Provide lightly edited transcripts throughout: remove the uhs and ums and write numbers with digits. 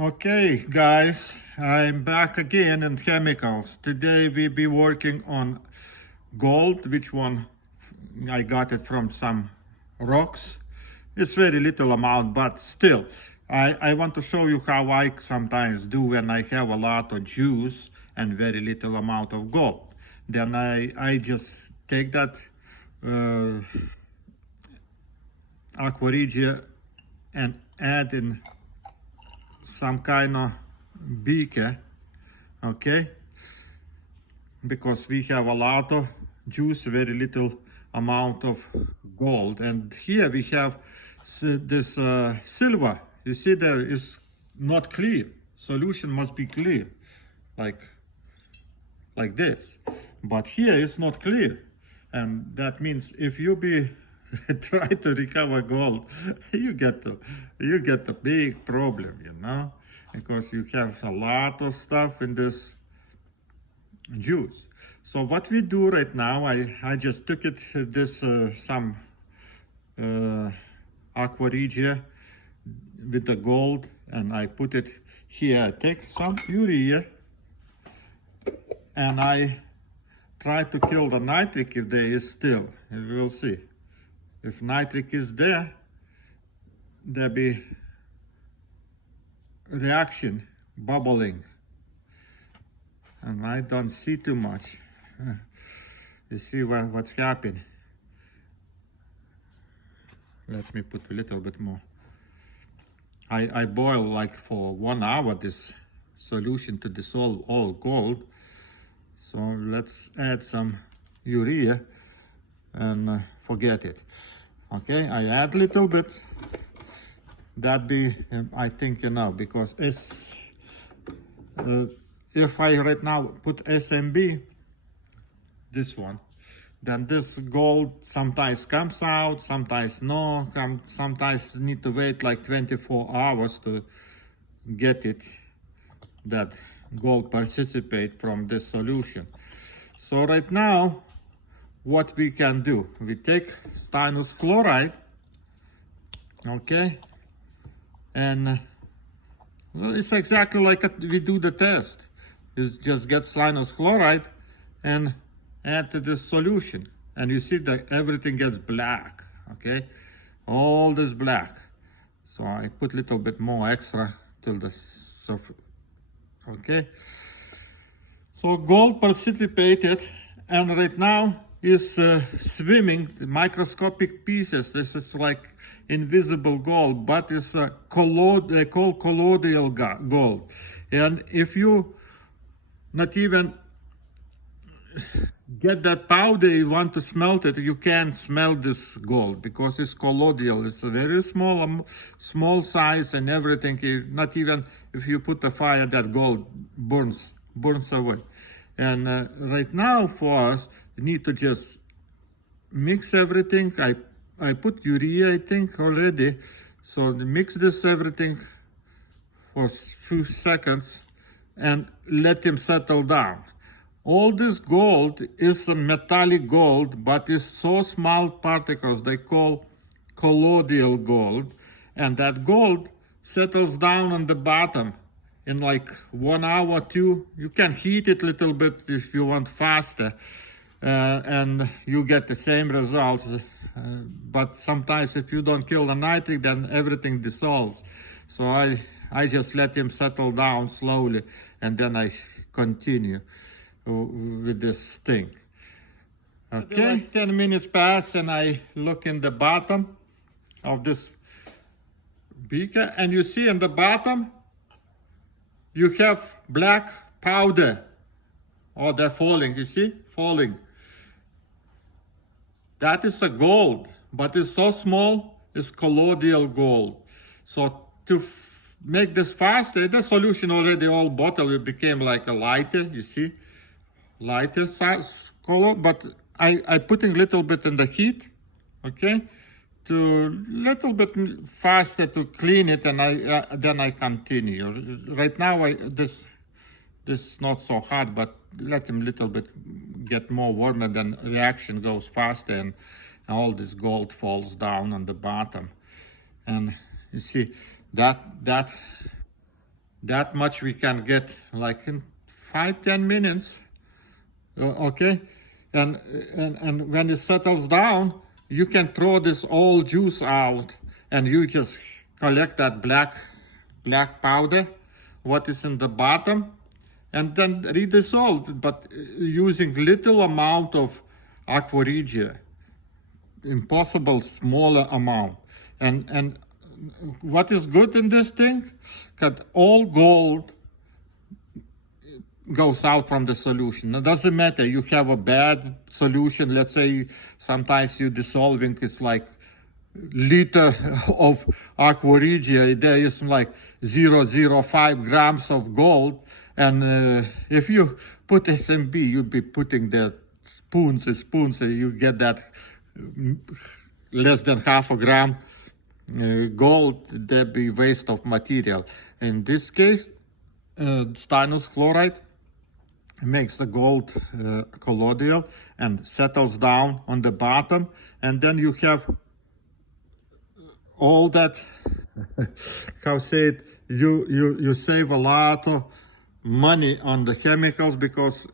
Okay, guys, I'm back again in chemicals. Today we'll be working on gold, which one I got it from some rocks. It's very little amount, but still, I want to show you how I sometimes do when I have a lot of juice and very little amount of gold. Then I just take that uh, aqua regia and add in some kind of beaker, okay, because we have a lot of juice, very little amount of gold. And here we have this silver. You see, there is not clear. Solution must be clear, like this, but here it's not clear. And that means if you be try to recover gold, you get a big problem, you know, because you have a lot of stuff in this juice. So what we do right now, I just took it this some aqua regia with the gold, and I put it here. I take some urea and I try to kill the nitric if there is still. You will see. If nitric is there, there'll be reaction, bubbling. And I don't see too much. You see what's happening. Let me put a little bit more. I boil like for 1 hour this solution to dissolve all gold. So let's add some urea and forget it. Okay, I add a little bit. That be, I think, because it's, if I right now put SMB, this one, then this gold sometimes comes out, sometimes no, sometimes need to wait like 24 hours to get it, that gold participate from this solution. So right now, what we can do, we take stannous chloride, okay, and well, it's exactly like we do the test. You just get stannous chloride and add to this solution, and you see that everything gets black, okay, all this black. So I put a little bit more extra till the surface, okay. So gold participated, and right now is swimming, the microscopic pieces. This is like invisible gold, but it's a they call colloidal gold. And if you not even get that powder, you want to smelt it, you can't smell this gold because it's colloidal. It's a very small size and everything. Not even if you put the fire, that gold burns away. And right now for us, we need to just mix everything. I put urea, I think, already. So mix this everything for a few seconds and let him settle down. All this gold is a metallic gold, but it's so small particles, they call colloidal gold. And that gold settles down on the bottom in like 1 hour, 2. You can heat it a little bit if you want faster, and you get the same results. But sometimes if you don't kill the nitric, then everything dissolves. So I just let him settle down slowly, and then I continue with this thing. Okay, like 10 minutes pass, and I look in the bottom of this beaker, and you see in the bottom you have black powder. Oh, they're falling, you see, falling. That is a gold, but it's so small, it's colloidal gold. So to make this faster, the solution already all bottle, it became like a lighter, you see, lighter size color, but I putting a little bit in the heat, okay, to little bit faster to clean it, and then I continue. Right now this is not so hot, but let him little bit get more warmer, then reaction goes faster, and all this gold falls down on the bottom. And you see that That much we can get like in 5-10 minutes. Okay, and when it settles down, you can throw this all juice out, and you just collect that black powder, what is in the bottom, and then redissolve it, but using little amount of aqua regia, impossible smaller amount. And what is good in this thing? That all gold goes out from the solution. It doesn't matter, you have a bad solution, let's say sometimes you dissolving, it's like liter of aqua regia, there is like 0.05 grams of gold, and if you put SMB, you'd be putting the spoons and spoons, and you get that less than half a gram gold. That'd be waste of material. In this case, stannous chloride makes the gold colloidal and settles down on the bottom, and then you have all that how say it, you save a lot of money on the chemicals, because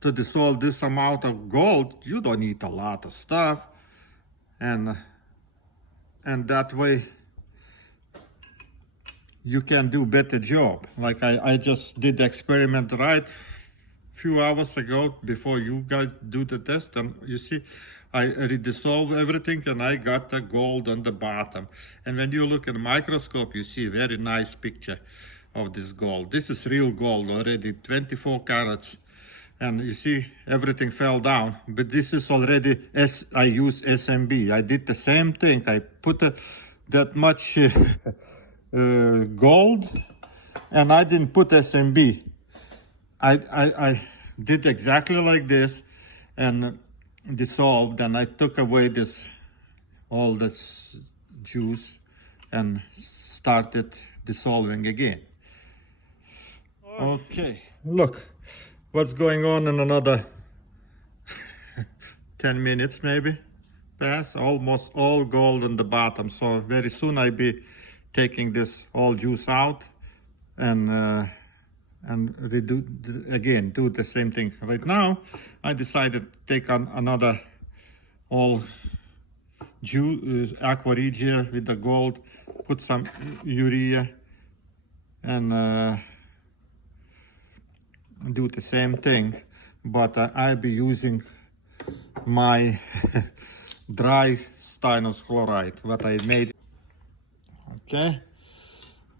to dissolve this amount of gold you don't need a lot of stuff, and that way you can do better job. Like I just did the experiment right few hours ago before you guys do the test, and you see I redissolve everything and I got the gold on the bottom. And when you look at the microscope, you see a very nice picture of this gold. This is real gold already, 24 carats. And you see everything fell down, but this is already, I use SMB. I did the same thing. I put that much gold, and I didn't put SMB. I did exactly like this and dissolved, and I took away all this juice and started dissolving again. Okay, look what's going on in another 10 minutes maybe pass. Almost all gold in the bottom, so very soon I'll be taking this all juice out and redo again, do the same thing. Right now I decided to take on another all juice aqua regia with the gold, put some urea, and do the same thing, but I'll be using my dry stannous chloride, what I made. Okay,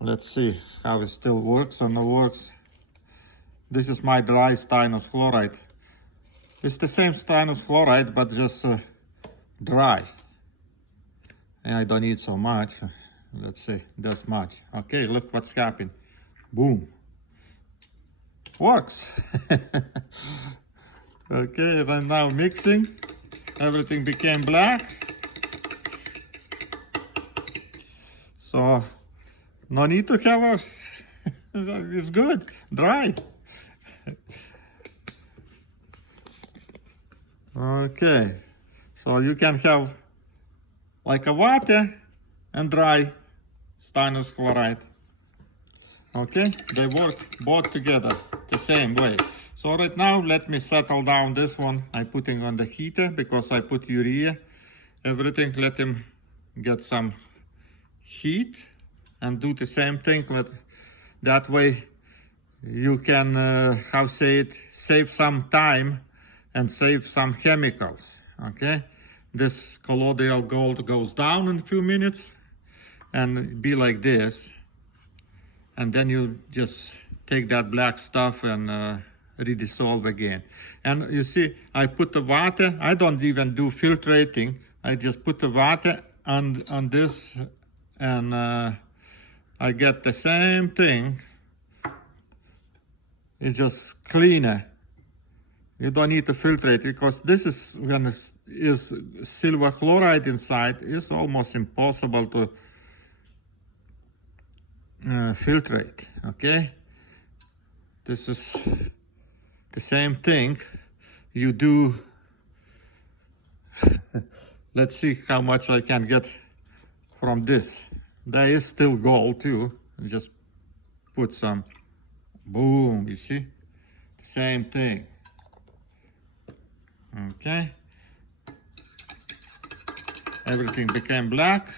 let's see how it still works or not works. This is my dry stannous chloride. It's the same stannous chloride, but just dry. And I don't need so much. Let's see, that's much. Okay, look what's happened. Boom. Works. Okay, then now mixing. Everything became black. So no need to have it's good, dry. Okay, so you can have like a water and dry stannous chloride. Okay, they work both together the same way. So right now let me settle down this one. I'm putting on the heater because I put urea. Everything, let him get some heat and do the same thing. That way you can, how say it, save some time and save some chemicals. Okay, this colloidal gold goes down in a few minutes and be like this, and then you just take that black stuff and redissolve again. And you see, I put the water, I don't even do filtrating, I just put the water on this, and I get the same thing. It's just cleaner. You don't need to filtrate, because this is, when it is silver chloride inside, it's almost impossible to filtrate. Okay, this is the same thing you do. Let's see how much I can get from this. There is still gold too, just put some, boom, you see? Same thing. Okay. Everything became black.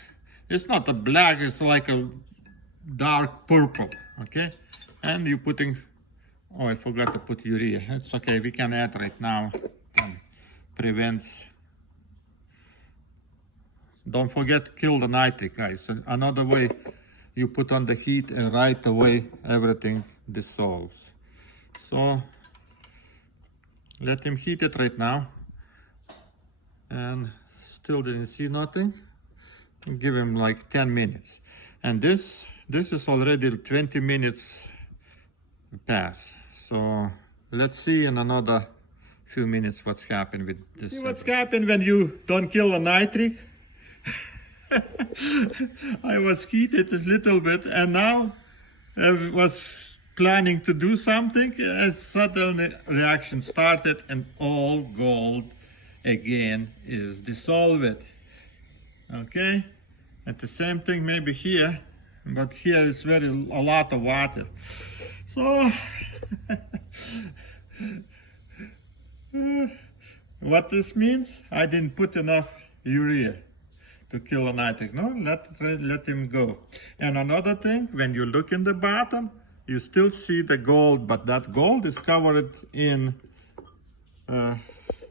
It's not a black, it's like a dark purple, okay? And you're putting, oh, I forgot to put urea. It's okay, we can add right now. Prevents. Don't forget, kill the nitric, guys. Another way, you put on the heat and right away everything dissolves. So let him heat it right now. And still didn't see nothing. Give him like 10 minutes. And this is already 20 minutes pass. So let's see in another few minutes what's happened with this. See what's happened when you don't kill a nitric? I was heated a little bit, and now I was planning to do something, and suddenly reaction started, and all gold again is dissolved. Okay, and the same thing maybe here, but here is a lot of water. So what this means, I didn't put enough urea to kill a nitric. No, let him go. And another thing, when you look in the bottom, you still see the gold, but that gold is covered in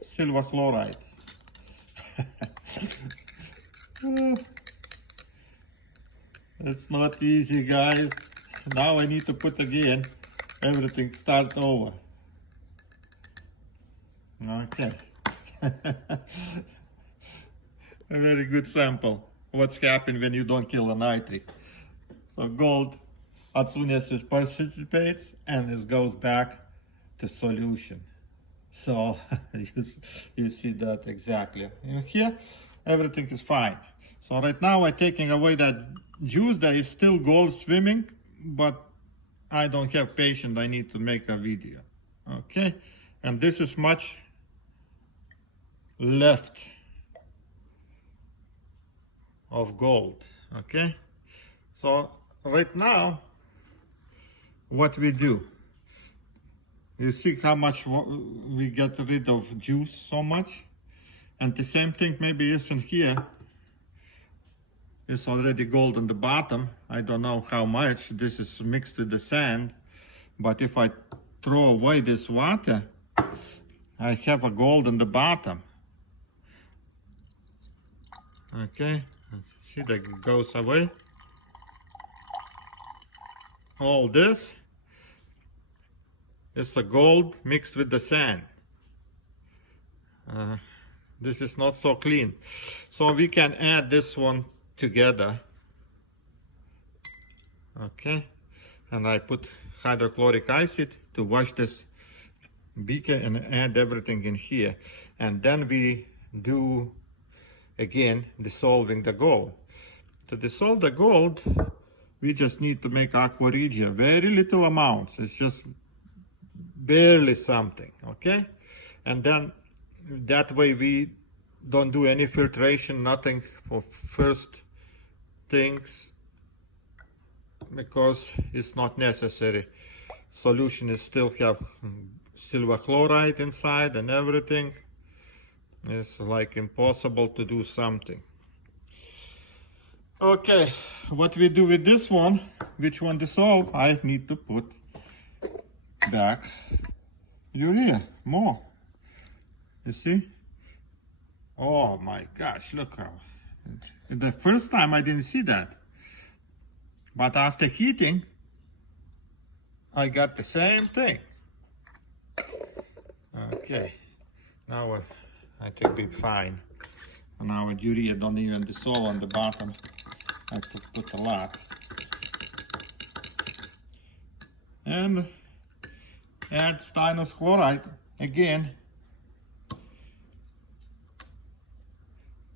silver chloride. It's not easy, guys. Now I need to put again, everything start over. Okay. A very good sample. What's happened when you don't kill a nitric. So gold, as soon as it participates, and it goes back to solution. So you see that exactly. And here, everything is fine. So right now I'm taking away that juice. There is still gold swimming, but I don't have patience. I need to make a video. Okay, and this is much left of gold. Okay, so right now what we do, you see how much we get rid of juice, so much. And the same thing maybe isn't here. It's already gold on the bottom. I don't know how much this is mixed with the sand, but if I throw away this water, I have a gold on the bottom. Okay, see that it goes away. All this is a gold mixed with the sand. This is not so clean. So we can add this one together. Okay, and I put hydrochloric acid to wash this beaker and add everything in here. And then we do again dissolving the gold. To dissolve the gold, we just need to make aqua regia, very little amounts. It's just barely something, okay? And then that way we don't do any filtration, nothing for first things, because it's not necessary. Solution is still have silver chloride inside and everything. It's like impossible to do something. Okay, what we do with this one, which one dissolve, I need to put back urea, more. You see? Oh my gosh, look how. The first time I didn't see that. But after heating, I got the same thing. Okay, now I think we're fine. And now urea don't even dissolve on the bottom. I have to put a lot. And add styrene chloride again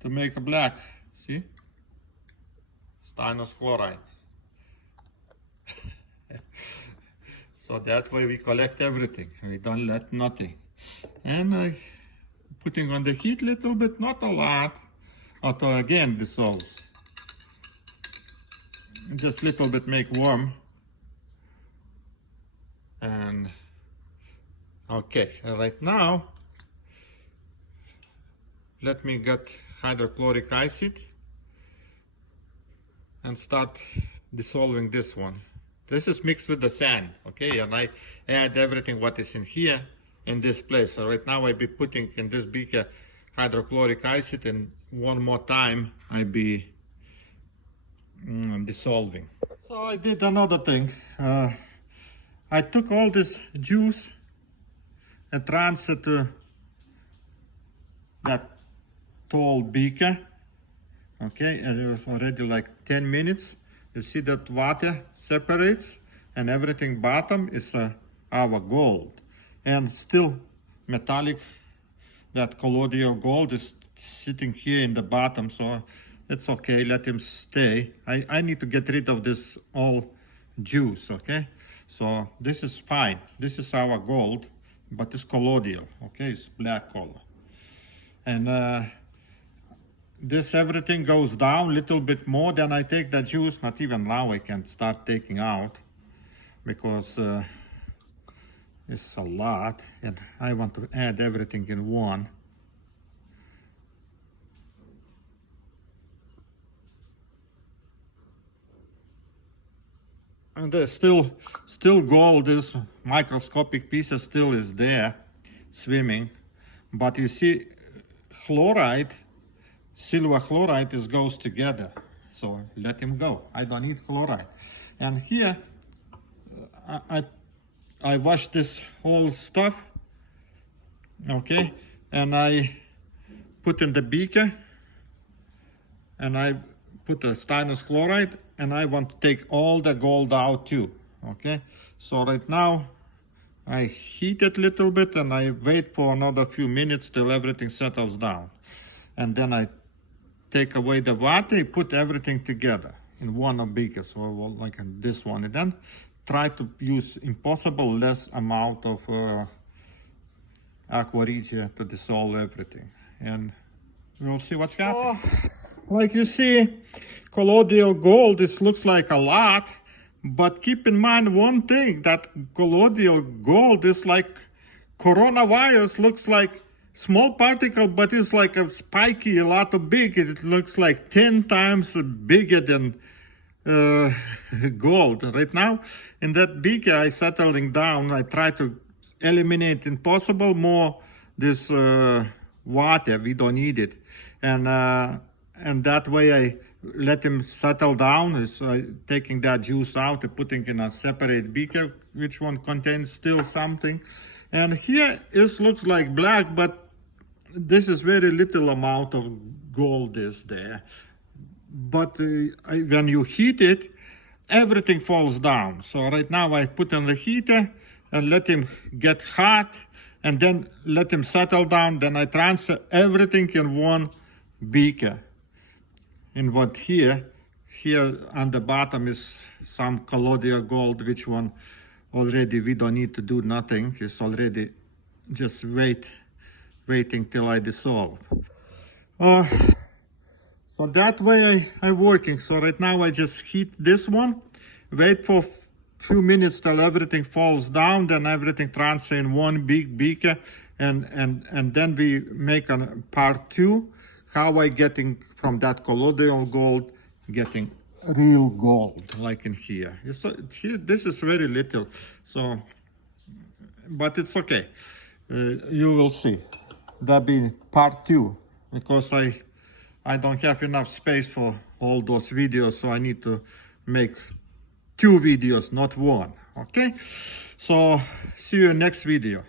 to make a black. See? Styrene chloride. So that way we collect everything. We don't let nothing. And putting on the heat a little bit, not a lot, although again dissolves. Just a little bit make warm. And okay, right now let me get hydrochloric acid and start dissolving this one. This is mixed with the sand, okay, and I add everything what is in here in this place. So right now I be putting in this beaker hydrochloric acid, and one more time I be dissolving. So I did another thing. I took all this juice and transferred to that tall beaker. Okay, and it was already like 10 minutes. You see that water separates, and everything bottom is our gold. And still metallic, that colloidal gold is sitting here in the bottom, so it's okay, let him stay. I need to get rid of this all juice, okay? So this is fine. This is our gold, but it's colloidal, okay? It's black color. And this everything goes down a little bit more, then I take the juice, not even now I can start taking out, because it's a lot, and I want to add everything in one. And there's still gold, this microscopic piece still is there, swimming. But you see, chloride, silver chloride goes together. So let him go. I don't need chloride. And here, I wash this whole stuff, okay? And I put in the beaker, and I put the styrene chloride, and I want to take all the gold out too, okay? So right now, I heat it a little bit, and I wait for another few minutes till everything settles down. And then I take away the water, put everything together in one of beakers, so like this one, and then try to use impossible less amount of aqua regia to dissolve everything, and we'll see what's happening. Like you see, colloidal gold, this looks like a lot, but keep in mind one thing, that colloidal gold is like coronavirus, looks like small particle, but it's like a spiky, a lot of big. It looks like 10 times bigger than gold. Right now, in that beaker, I settling down. I try to eliminate, if possible, more this water. We don't need it, and that way I let him settle down. Is taking that juice out and putting in a separate beaker, which one contains still something. And here it looks like black, but this is very little amount of gold is there. But when you heat it, everything falls down. So right now I put on the heater and let him get hot, and then let him settle down. Then I transfer everything in one beaker. In what here on the bottom is some colloidal gold, which one already we don't need to do nothing. It's already just waiting till I dissolve. So that way I'm working. So right now I just heat this one, wait for few minutes till everything falls down, then everything transfer in one big beaker, and then we make a part 2, how I getting from that colloidal gold, getting real gold, like in here. Here this is very little, so, but it's okay. You will see. That'll be part 2, because I don't have enough space for all those videos, so I need to make 2 videos, not 1, okay? So see you in next video.